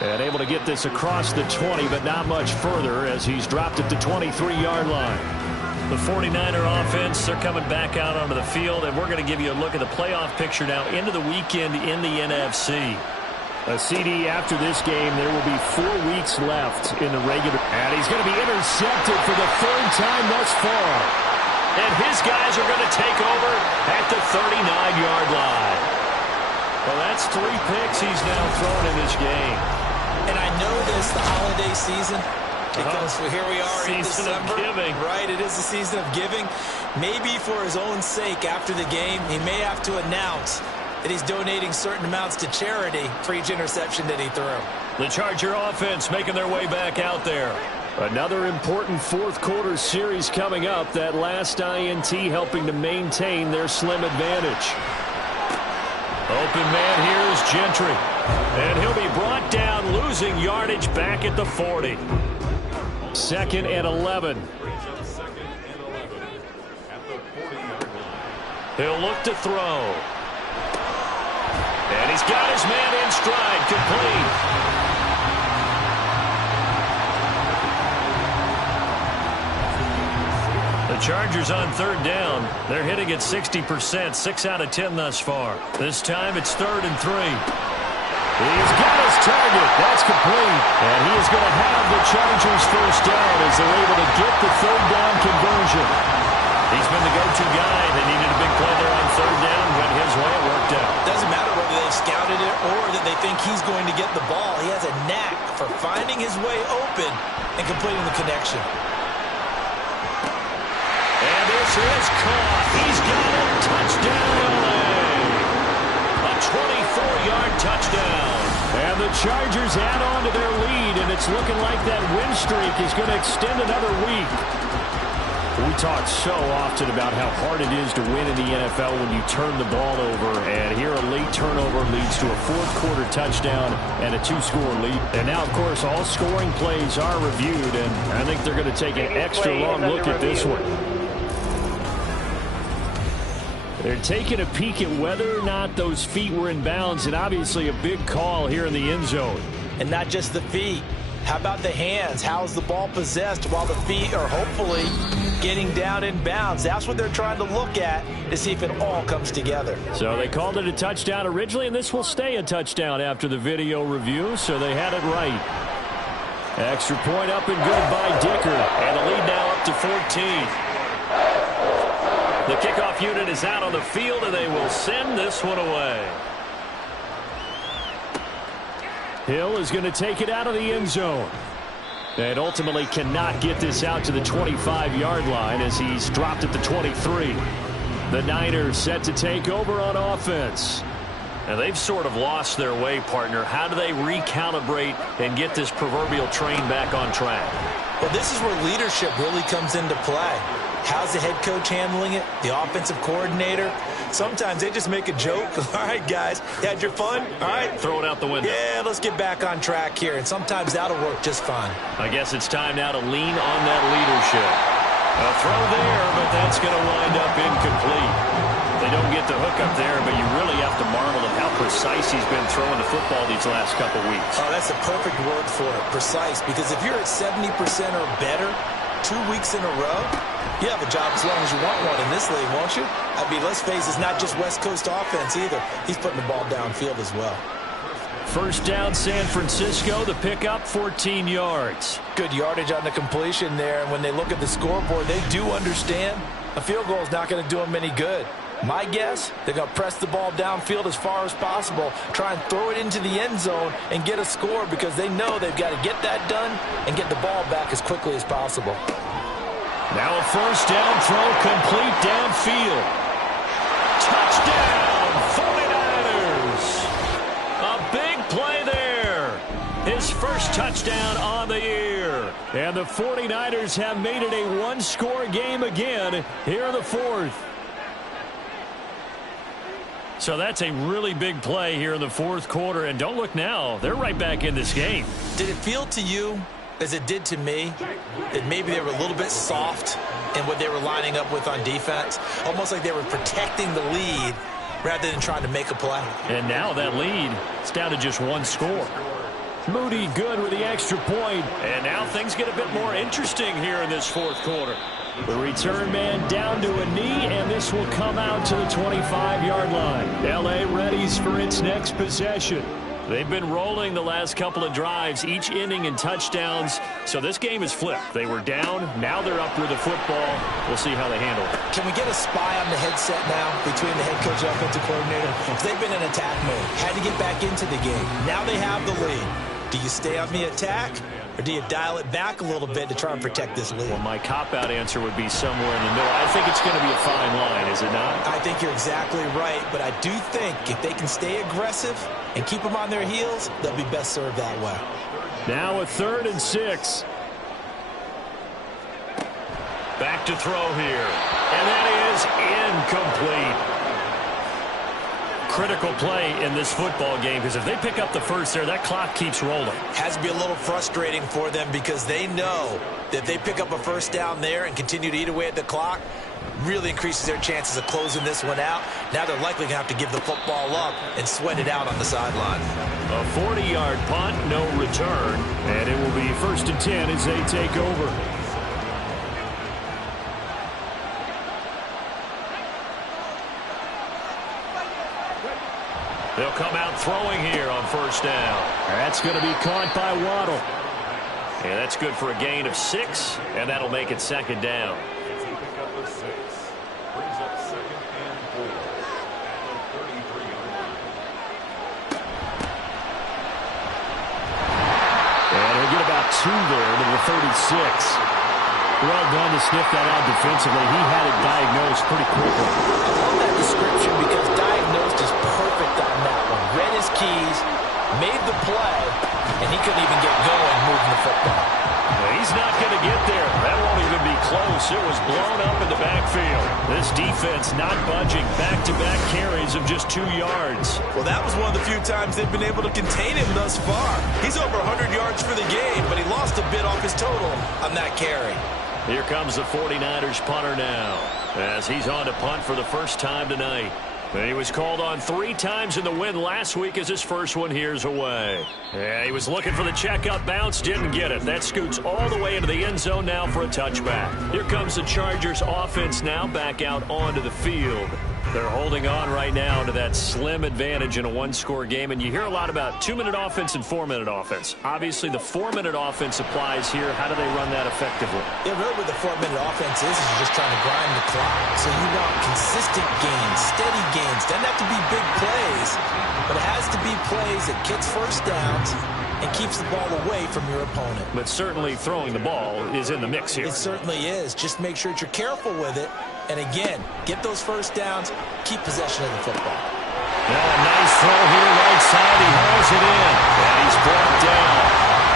And able to get this across the 20, but not much further as he's dropped at the 23-yard line. The 49er offense, they're coming back out onto the field, and we're going to give you a look at the playoff picture now into the weekend in the NFC. A CD after this game. There will be 4 weeks left in the regular. And he's going to be intercepted for the 3rd time thus far. And his guys are going to take over at the 39-yard line. Well, that's 3 picks he's now thrown in this game. And I know this, the holiday season, because here we are in December. Season of giving. Right, it is the season of giving. Maybe for his own sake after the game, he may have to announce that he's donating certain amounts to charity for each interception that he threw. The Charger offense making their way back out there. Another important 4th quarter series coming up. That last INT helping to maintain their slim advantage. Open man here is Gentry. And he'll be brought down, losing yardage back at the 40. 2nd and 11. He'll look to throw. And he's got his man in stride, complete. The Chargers on 3rd down. They're hitting at 60%, 6 out of 10 thus far. This time it's 3rd and 3. He's got his target. That's complete. And he is going to have the Chargers first down as they're able to get the 3rd down conversion. He's been the go-to guy. They needed a big play there on 3rd down. Went his way. It worked out. Doesn't matter whether they scouted it or that they think he's going to get the ball. He has a knack for finding his way open and completing the connection. And this is caught. He's got it. Touchdown, LA. A 24-yard touchdown. And the Chargers add on to their lead, and it's looking like that win streak is going to extend another week. We talk so often about how hard it is to win in the NFL when you turn the ball over, and here a late turnover leads to a 4th quarter touchdown and a 2-score lead. And now, of course, all scoring plays are reviewed, and I think they're going to take an extra long look at this one. They're taking a peek at whether or not those feet were in bounds, and obviously a big call here in the end zone. And not just the feet. How about the hands? How is the ball possessed while the feet are hopefully getting down in bounds? That's what they're trying to look at to see if it all comes together. So they called it a touchdown originally, and this will stay a touchdown after the video review, so they had it right. Extra point up and good by Dicker. And the lead now up to 14. The kickoff unit is out on the field, and they will send this one away. Hill is going to take it out of the end zone. And ultimately cannot get this out to the 25-yard line as he's dropped at the 23. The Niners set to take over on offense. And they've sort of lost their way, partner. How do they recalibrate and get this proverbial train back on track? Well, this is where leadership really comes into play. How's the head coach handling it? The offensive coordinator? Sometimes they just make a joke. All right, guys, you had your fun? All right. Throw it out the window. Yeah, let's get back on track here. And sometimes that'll work just fine. I guess it's time now to lean on that leadership. A throw there, but that's going to wind up incomplete. They don't get the hook up there, but you really have to marvel at how precise he's been throwing the football these last couple weeks. Oh, that's the perfect word for it, precise. Because if you're at 70% or better 2 weeks in a row, you have a job as long as you want one in this league, won't you? I mean, let's face it, it's not just West Coast offense either. He's putting the ball downfield as well. First down, San Francisco. The pickup, 14 yards. Good yardage on the completion there. And when they look at the scoreboard, they do understand a field goal is not going to do them any good. My guess, they're going to press the ball downfield as far as possible, try and throw it into the end zone and get a score because they know they've got to get that done and get the ball back as quickly as possible. Now a first down throw complete downfield. Touchdown, 49ers. A big play there. His first touchdown on the year. And the 49ers have made it a one-score game again here in the 4th. So that's a really big play here in the 4th quarter. And don't look now, they're right back in this game. Did it feel to you, as it did to me, that maybe they were a little bit soft in what they were lining up with on defense? Almost like they were protecting the lead rather than trying to make a play. And now that lead, it's down to just one score. Moody good with the extra point. And now things get a bit more interesting here in this 4th quarter. The return man down to a knee, and this will come out to the 25-yard line. L.A. readies for its next possession. They've been rolling the last couple of drives, each inning in touchdowns. So this game is flipped. They were down. Now they're up with the football. We'll see how they handle it. Can we get a spy on the headset now between the head coach and offensive coordinator? Because they've been in attack mode. Had to get back into the game. Now they have the lead. Do you stay on the attack, or do you dial it back a little bit to try and protect this lead? Well, my cop-out answer would be somewhere in the middle. I think it's going to be a fine line, is it not? I think you're exactly right, but I do think if they can stay aggressive and keep them on their heels, they'll be best served that way. Now a 3rd and 6. Back to throw here. And that is incomplete. Critical play in this football game, because if they pick up the first there, that clock keeps rolling. Has to be a little frustrating for them because they know that if they pick up a first down there and continue to eat away at the clock, really increases their chances of closing this one out. Now they're likely going to have to give the football up and sweat it out on the sideline. A 40-yard punt, no return, and it will be 1st and 10 as they take over. They'll come out throwing here on 1st down. That's going to be caught by Waddle. And that's good for a gain of 6, and that'll make it 2nd down. And he'll get about 2 there to the 36. Well done to sniff that out defensively. He had it diagnosed pretty quickly. I love that description because diagnosed is perfect on that one. Read his keys, made the play, and he couldn't even get going moving the football. He's not going to get there. That won't even be close. It was blown up in the backfield. This defense not budging. Back-to-back carries of just 2 yards. Well, that was one of the few times they've been able to contain him thus far. He's over 100 yards for the game, but he lost a bit off his total on that carry. Here comes the 49ers punter now, as he's on to punt for the first time tonight. He was called on 3 times in the win last week as his first one here's away. Yeah, he was looking for the checkup bounce, didn't get it. That scoots all the way into the end zone now for a touchback. Here comes the Chargers offense now back out onto the field. They're holding on right now to that slim advantage in a 1-score game, and you hear a lot about 2-minute offense and 4-minute offense. Obviously, the 4-minute offense applies here. How do they run that effectively? Yeah, really what the 4-minute offense is you're just trying to grind the clock. So you want consistent gains, steady gains. Doesn't have to be big plays, but it has to be plays that gets first downs and keeps the ball away from your opponent. But certainly throwing the ball is in the mix here. It certainly is. Just make sure that you're careful with it. And again, get those first downs, keep possession of the football. Now a nice throw here right side. He hauls it in. And he's brought down.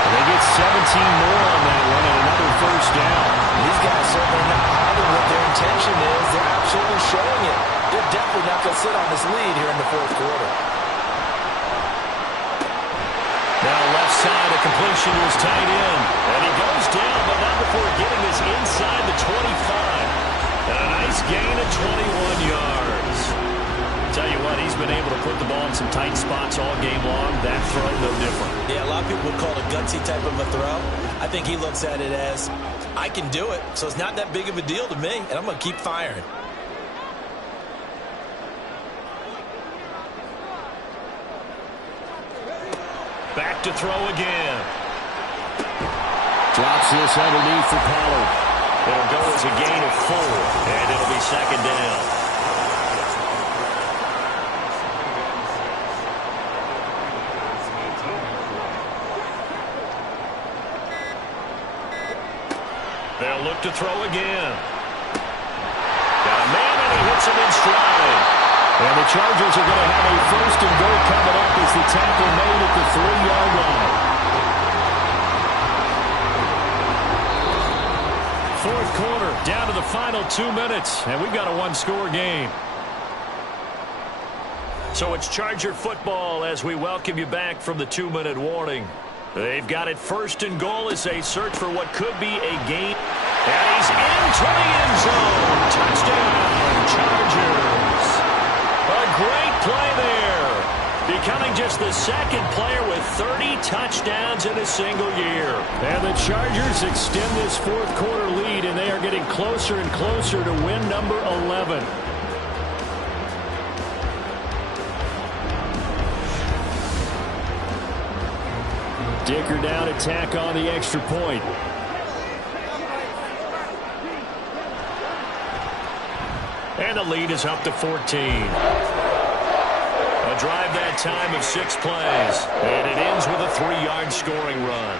And they get 17 more on that one and another first down. These guys certainly not hiding what their intention is. They're absolutely showing it. They're definitely not going to sit on this lead here in the 4th quarter. Now left side, a completion to his tight end. And he goes down, but not before getting this inside the 25. And a nice gain of 21 yards. Tell you what, he's been able to put the ball in some tight spots all game long. That throw, no different. Yeah, a lot of people would call it a gutsy type of a throw. I think he looks at it as, I can do it, so it's not that big of a deal to me, and I'm going to keep firing. Back to throw again. Drops this underneath for Pollard. It'll go as a gain of 4, and it'll be 2nd down. They'll look to throw again. Got a man, and he hits him in stride. And the Chargers are going to have a 1st and goal coming up as the tackle made at the 3-yard line. 4th quarter, down to the final 2 minutes, and we've got a 1-score game. So it's Charger football as we welcome you back from the 2-minute warning. They've got it 1st and goal as they search for what could be a gain. And he's into the end zone. Touchdown, Chargers. A great play there. Becoming just the 2nd player with 30 touchdowns in a single year. And the Chargers extend this 4th quarter lead, and they are getting closer and closer to win number 11. Dick her down to tack on the extra point. And the lead is up to 14. A drive that time of 6 plays. And it ends with a 3-yard scoring run.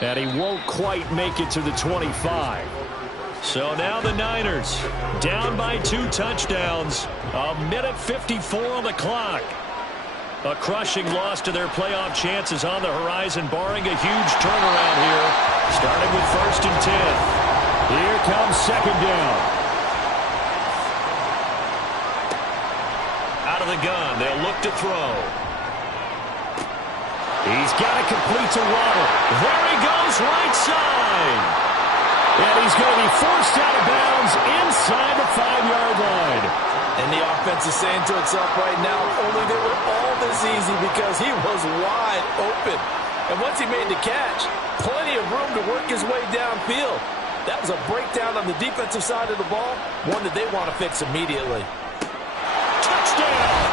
And he won't quite make it to the 25. So now the Niners down by 2 touchdowns. 1:54 on the clock. A crushing loss to their playoff chances on the horizon, barring a huge turnaround here, starting with 1st and 10. Here comes 2nd down. Out of the gun, they'll look to throw. He's got it complete to Waddle. There he goes, right side. And he's going to be forced out of bounds inside the 5-yard line. And the offense is saying to itself right now, only they were all this easy because he was wide open. And once he made the catch, plenty of room to work his way downfield. That was a breakdown on the defensive side of the ball, one that they want to fix immediately. Touchdown!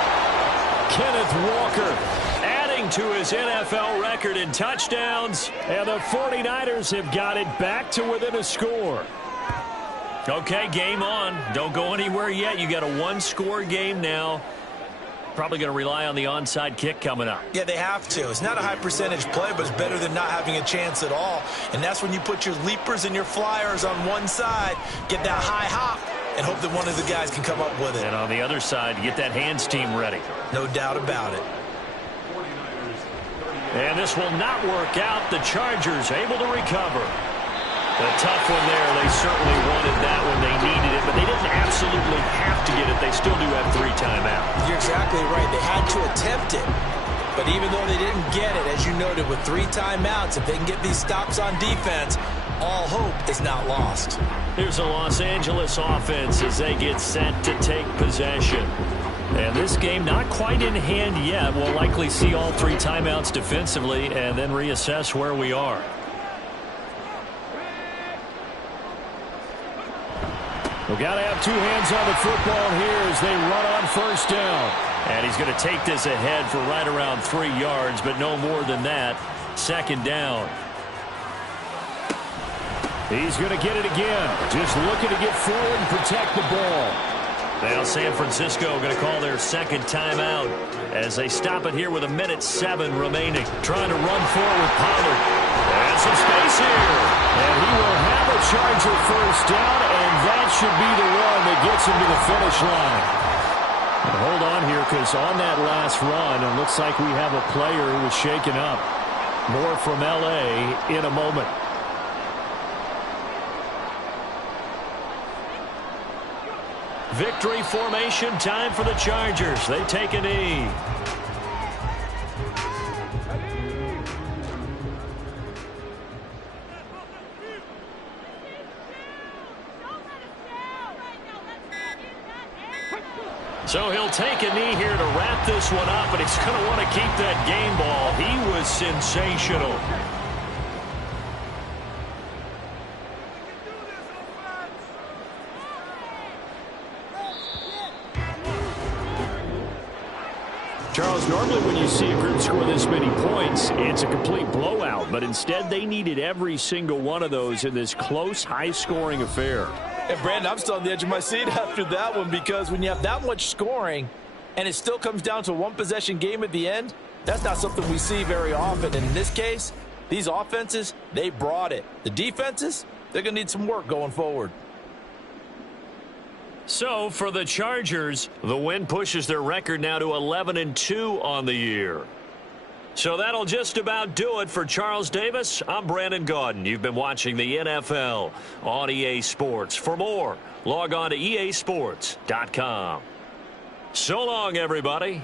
Kenneth Walker adding to his NFL record in touchdowns. And the 49ers have got it back to within a score. Okay, game on. Don't go anywhere yet. You got a 1-score game now. Probably going to rely on the onside kick coming up. Yeah, they have to. It's not a high percentage play, but it's better than not having a chance at all. And that's when you put your leapers and your flyers on one side, get that high hop, and hope that one of the guys can come up with it. And on the other side, get that hands team ready. No doubt about it. And this will not work out. The Chargers able to recover. A tough one there. They certainly wanted that when they needed it, but they didn't absolutely have to get it. They still do have 3 timeouts. You're exactly right. They had to attempt it. But even though they didn't get it, as you noted, with 3 timeouts, if they can get these stops on defense, all hope is not lost. Here's the Los Angeles offense as they get set to take possession. And this game not quite in hand yet. We'll likely see all 3 timeouts defensively and then reassess where we are. We've got to have 2 hands on the football here as they run on 1st down. And he's going to take this ahead for right around 3 yards, but no more than that. 2nd down. He's going to get it again. Just looking to get forward and protect the ball. Now San Francisco going to call their 2nd timeout as they stop it here with 1:07 remaining. Trying to run forward with Pollard. And some space here. And he will have a Charger 1st down, and that should be the one that gets him to the finish line. And hold on here, because on that last run, it looks like we have a player who was shaken up. More from L.A. in a moment. Victory formation time for the Chargers. They take a knee. So he'll take a knee here to wrap this one up, but he's going to want to keep that game ball. He was sensational. Charles, normally when you see a group score this many points, it's a complete blowout. But instead, they needed every single one of those in this close, high-scoring affair. And, Brandon, I'm still on the edge of my seat after that one, because when you have that much scoring and it still comes down to a 1-possession game at the end, that's not something we see very often. And in this case, these offenses, they brought it. The defenses, they're going to need some work going forward. So for the Chargers, the win pushes their record now to 11-2 on the year. So that'll just about do it for Charles Davis. I'm Brandon Gaudin. You've been watching the NFL on EA Sports. For more, log on to easports.com. So long, everybody.